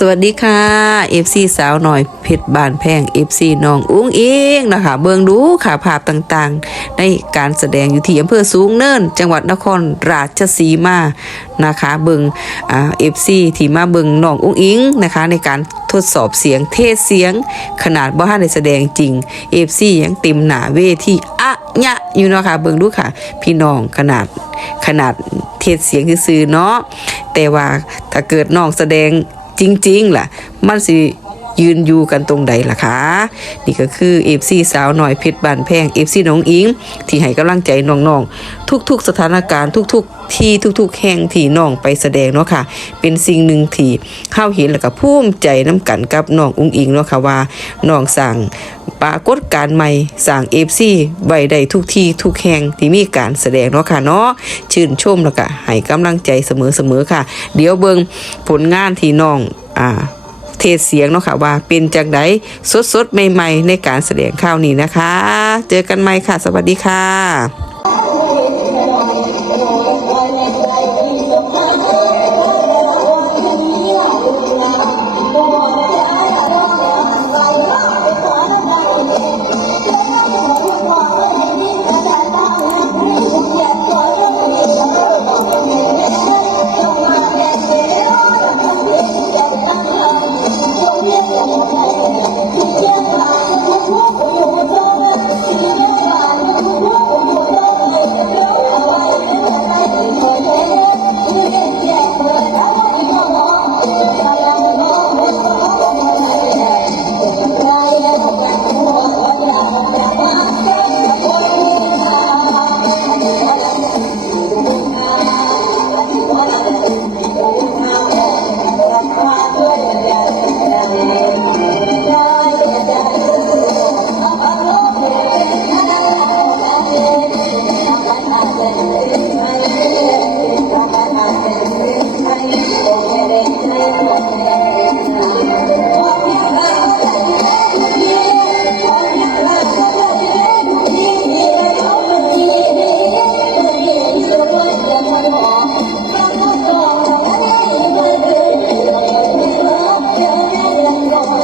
สวัสดีค่ะ FC สาวหน่อยเพชรบานแพง FC น้องอุ้งอิงนะคะ เบิงดูค่ะภาพต่างๆ ในการแสดงอยู่ที่อำเภอสูงเนิน จังหวัดนครราชสีมานะคะ เบิงอ่า FC ที่มาเบิงน้องอุ้งอิงนะคะ ในการทดสอบเสียงเทศเสียง ขนาดบ่ทันได้แสดงจริง FC ยังเต็มหนาเวทีอะยะอยู่นะคะเบิงดูค่ะ พี่น้องขนาดขนาดเทศเสียงซื่อเนาะแต่ว่าถ้าเกิดน้องแสดง จริงๆล่ะ มันสิ ยืนอยู่กันตรงใดล่ะคะนี่ก็คือเอฟซีสาวหน่อยเพชรบานแพงเอฟซีน้องอิง ที่ให้กำลังใจน้องๆทุกๆสถานการณ์ทุกๆ ที่ทุกๆ แห่งที่น้องไปแสดงเนาะค่ะ เป็นสิ่งหนึ่งที่เข้าเห็นแล้วก็ภูมิใจน้ำกันกับน้องอุ้งอิงเนาะค่ะว่าน้องสั่งปรากฏการใหม่สั่งเอฟซีไว้ได้ทุกที่ทุกแห่งที่มีการแสดงเนาะค่ะเนาะชื่นชมแล้วก็ให้กำลังใจเสมอๆค่ะ เดี๋ยวเบิงผลงานที่น้องอ่า เทศเสียงเนาะค่ะว่าเป็นจากไดสดๆใหม่ ๆ ในการแสดงข้าวนี้นะคะ เจอกันใหม่ค่ะ สวัสดีค่ะ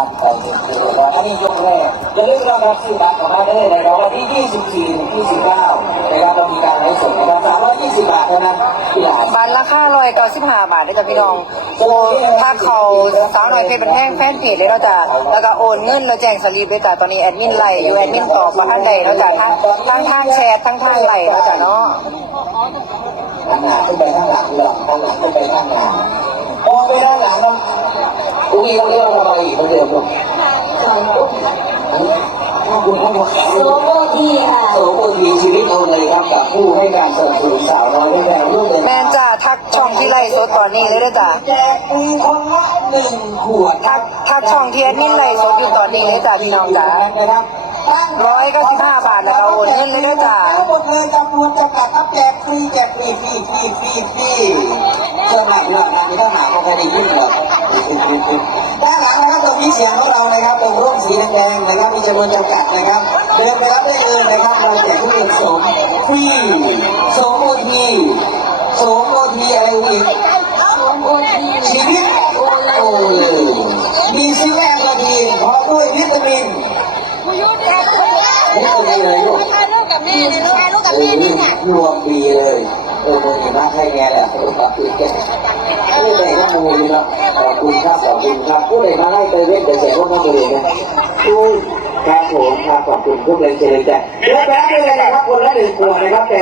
ครับไปเด็กๆแล้วอันนี้ยกแรกอย่าลืมเรารับซื้อบัตรของเราได้เลยนะครับวันที่ 24ถึง29นะครับเรามีการไลฟ์สดนะครับ320 บาทเท่านั้นที่ร้านบัตรราคาร้อยเก้าสิบห้าบาทได้จ้ะพี่น้องโอ้ถ้าเขาสาวหน่อยเพจเป็นแห้งแฟนเพจเลยเราจะแล้วก็โอนเงินเราแจ้งสลิปเลยจ้ะตอนนี้แอดมินไล่อยู่แอดมินตอบมาอันใดเราจะทั้งทั้งทางแชร์ทั้งทางไล่เราจะเนาะข้างหนาขึ้นไปข้างหลังหลังข้างหลังขึ้นไปข้างหลัง พองไปด้านหลังเราอุ้ยเราเรียกเราไปอีกเหมือนเดิมลูกคุณท่านผู้ชมโลโก้ที่ค่ะโสมทีชีวิตเอาเลยครับกับผู้ให้การสนับสนุนสาวน้อยได้แรงรุ่งเลยแม่นจ้ะทักช่องที่ไล่สดตอนนี้เลยเด้อจ้ะแจกฟรีคนละหนึ่งขวดทักทักช่องที่แอดมินไล่สดอยู่ตอนนี้เลยจ้ะพี่น้องจ้ะนะค ร้อยเก้าสิบห้าบาทแล้วก็โอนเงินเลยด้วยจ้ะทั้งหมดเลยจำนวนจำกัดครับแจกฟรีแจกฟรีฟรีฟรีฟรีฟรีเชื่อไหมพี่น้องนะมีข้างหน้าก็แค่ได้ยินหมดด้านหลังนะครับตรงนี้เสียงของเรานะครับตรงร่มสีแดงๆนะครับมีจำนวนจำกัดนะครับเดินไปรับได้เลยนะครับเราแจกทุเรียนสมฟรี ถ่ายรูกแม่เลยถ่ายรูกกับแม่อนี่ค่ะรวมดีเลยเออมึงมากให้แง่แหละผู้ใดก็มูลนะขอบคุณครับขอบคุณครับผู้ใดมาให้เตยเวทเดี๋ยวเสร็จก็มาเลยนนะผู้ครับผมครับขอบคุณทุกแรงเชียร์ใจเดี๋ยวแป๊บนึงนะครับคนละหนึ่งขวดนะครับแต่